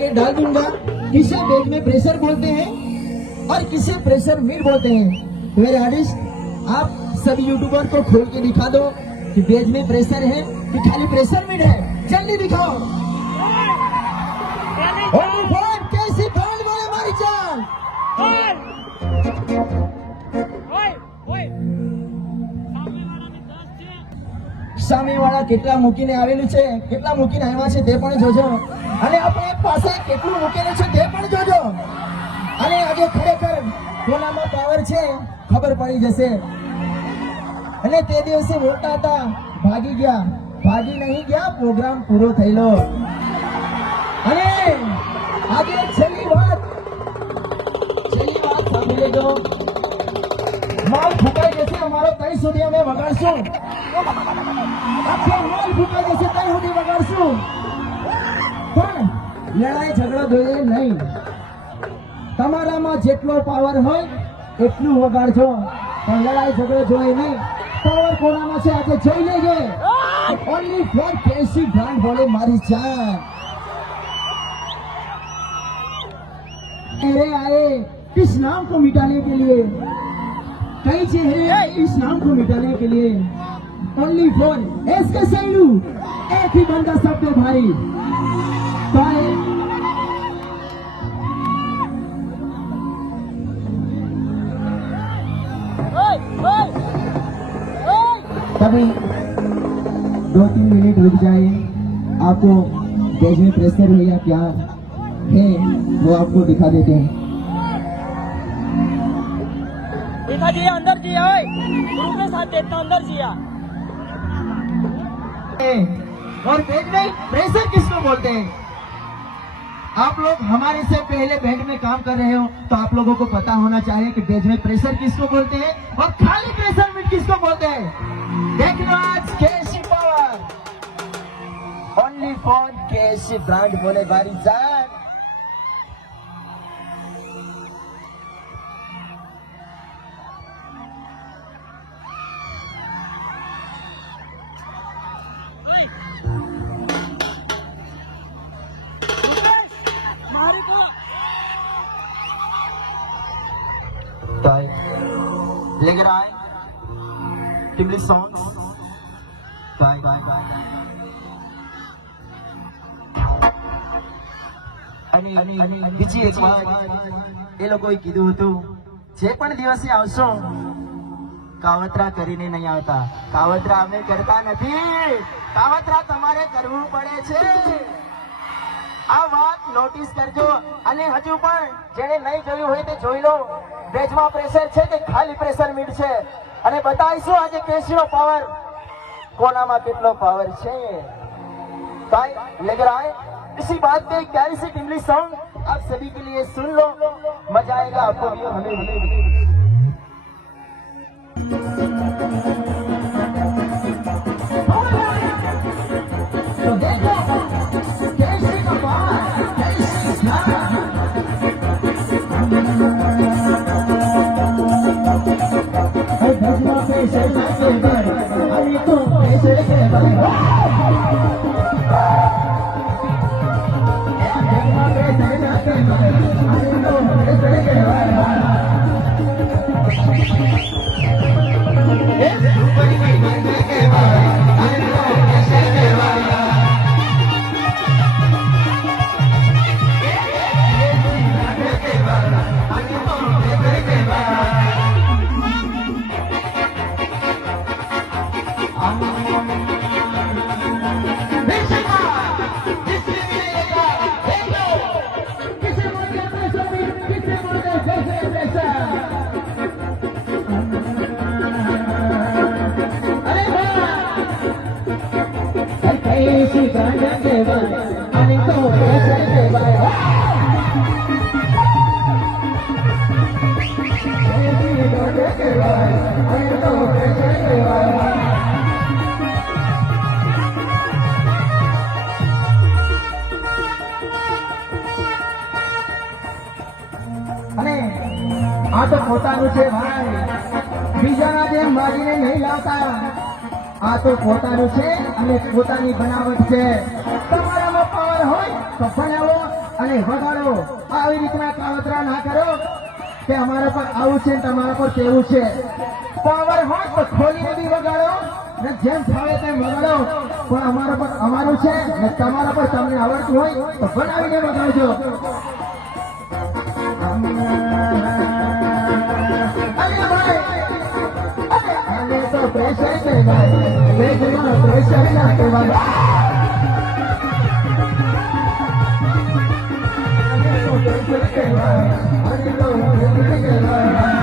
ये डाल दूंगा। किसे बेज में प्रेशर बोलते हैं और किसे प्रेशर मीट बोलते हैं। मेरे आर्टिस्ट आप सभी यूट्यूबर को खोल के दिखा दो कि बेज में प्रेशर है कि खाली प्रेशर मीट है। जल्दी दिखाओ। कैसी ब्रांड बोले हमारी जान। સામેવાળા કેટલા મૂકીને આવેલું છે, કેટલા મૂકીને આવ્યા છે તે પણ જોજો, અને આપણે પાસે કેટલું મૂકેલું છે તે પણ જોજો, અને આજે ખરેખર કોનામાં પાવર છે ખબર પડી જશે. અને તે દિવસે મોટા હતા ભાગી ગયા, ભાગી નહીં ગયા, પ્રોગ્રામ પૂરો થયેલો. અને આજે છેલ્લી વાત સાંભળી લેજો. માલ ફૂંકાઈ જશે અમારો, કઈ સુધી અમે વગાડશું. આખો માલ ફૂંકાઈ જશે કઈ સુધી વગાડશું, પણ લડાઈ ઝઘડો જોઈએ નહીં. તમારામાં જેટલો પાવર હોય એટલું વગાડજો, પણ લડાઈ ઝઘડો જોઈએ નહીં. પાવર કોનામાં છે આજે જોઈ લેજે. ઓનલી ફોર કેસી બ્રાન્ડ બોલે મારી જાન. तेरे आए इस नाम को मिटाने के लिए, कई चेहरे आए इस नाम को मिटाने के लिए. ओनली फॉर एसके सैलू, एक ही बंदा सब पे भारी. कभी 2-3 मिनट रुक जाए, आपको देश में प्रेशर है या क्या है वो आपको दिखा देते हैं. देखा जी अंदर जी है, ग्रुप में साथ देता अंदर जी. और बेड में प्रेशर किसको बोलते हैं? आप लोग हमारे से पहले बैंड में काम कर रहे हो तो आप लोगों को पता होना चाहिए कि बेज में प्रेशर किसको बोलते हैं और खाली प्रेशर मीट किसको बोलते हैं. देख लो आज केसी पावर, ओनली फॉर केसी ब्रांड बोले बारी जान. लेकर आए टिमली सॉन्ग्स બીજી એક વાત એ લોકોએ કીધું હતું, જે પણ દિવસે આવશો કાવતરા કરીને નહીં આવતા. કાવતરા અમે કરતા નથી, કાવતરા તમારે કરવું પડે છે. આ વાત નોટિસ કરજો. અને હજુ પણ જેને નહીં જોયું હોય તે જોઈ લો. બેજમાં પ્રેશર છે કે ખાલી પ્રેશર મીટ છે, અને બતાવીશું આજે કેસીનો પાવર કોનામાં કેટલો પાવર છે. भाई लेकर आए इसी बात पे एक प्यारी सी टिमली सॉन्ग आप सभी के लिए सुन लो, मजा आएगा आपको भी और हमें भी. तो देखो कैसी का पावर, कैसी जान. भजवा प्रेशर के बर, अभी तो प्रेशर के बर. कैसी ब्रांड के भाई, अरे तो प्रेशर के भाई. कैसी ब्रांड के भाई, अरे तो प्रेशर के भाई. અને આ તો પોતાનું છે ભાઈ, બીજાના જેમ માગીને નહીં લાવતા. આ તો પોતાનું છે અને પોતાની બનાવટ છે. તમારામાં પાવર હોય તો બનાવો, અને વગાડો. આવી રીતના કાવતરા ના કરો કે અમારા પર આવું છે ને તમારા પર તેવું છે. પાવર હોય તો ખોલીને બી વગાડો ને જેમ ફાવે તેમ વગાડો, પણ અમારા પર અમારું છે ને તમારા પર તમને આવડતું હોય તો બનાવીને વગાડજો. અરે ભાઈ, આને તો પ્રેશર કહેવાય, વેગમાં પ્રેશર ના કહેવાય. આને તો પ્રેશર કહેવાય, આને તો પ્રેશર કહેવાય.